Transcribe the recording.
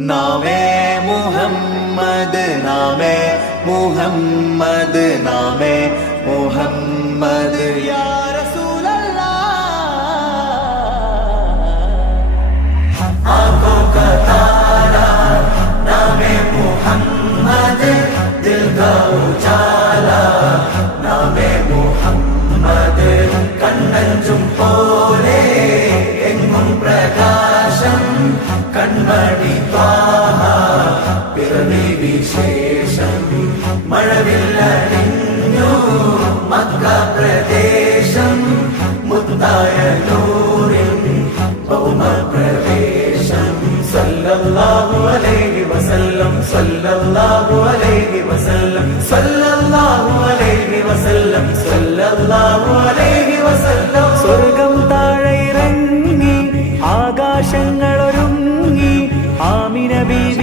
നാമേ മുഹമ്മദ് നാമേ മുഹമ്മദ് നാമേ മുഹമ്മദ് യാ റസൂലല്ലാഹ് ആँखों का तारा नामे मुहम्मद दिल का उजाला नामे मुहम्मद കണ്ണഞ്ചും പോലെ എങ്ങും പ്രകാശം കൺമണി ത്വാഹ പിറവി വിശേഷം മഴവില്ലണിഞ്ഞു മക്ക പ്രദേശം മുത്തായ നൂറിൻ ഭൗമ പ്രവേശം സല്ലല്ലാഹു അലൈഹി വസല്ലം സല്ലല്ലാഹു അലൈഹി വസല്ലം സല്ലല്ലാഹു അലൈഹി വസല്ലം സല്ലല്ലാഹു അലൈഹി വസല്ലം സ്വർഗം താഴെ ഇറങ്ങി ആകാശങ്ങളൊരുങ്ങി ആമിന ബീവി